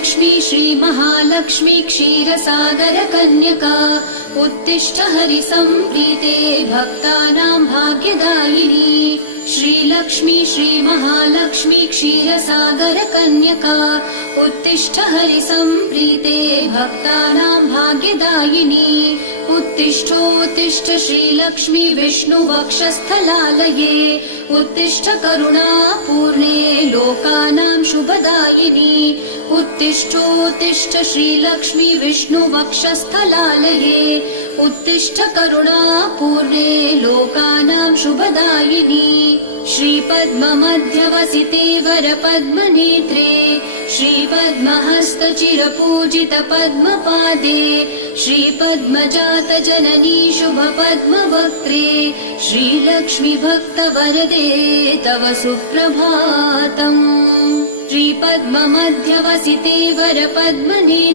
श्रीलक्ष्मी श्रीमहालक्ष्मी क्षीरसागरकन्यका उत्तिष्ठ हरिसम्प्रीते भक्तानां भाग्यदायिनी। श्रीलक्ष्मी श्रीमहालक्ष्मी क्षीरसागरकन्यका उत्तिष्ठ हरिसम्प्रीते भक्तानां भाग्यदायिनी। उत्तिष्ठोत्तिष्ठ श्रीलक्ष्मी विष्णुवक्षस्थलालये उत्तिष्ठ करुणापूर्णे लोकानां शुभदायिनी। उत्तिष्ठोत्तिष्ठ श्रीलक्ष्मी विष्णुवक्षस्थलालये उत्तिष्ठ करुणापूर्णे लोकानां शुभदायिनी। श्रीपद्ममध्यवसिते वरपद्मनेत्रे श्रीपद्महस्तचिरपूजित पद्मपादे श्रीपद्मजातजननी शुभपद्मवक्त्रे श्रीलक्ष्मी भक्तवरदे तव सुप्रभातम्। श्रीपद्ममध्यवसिते वरपद्मनेत्रे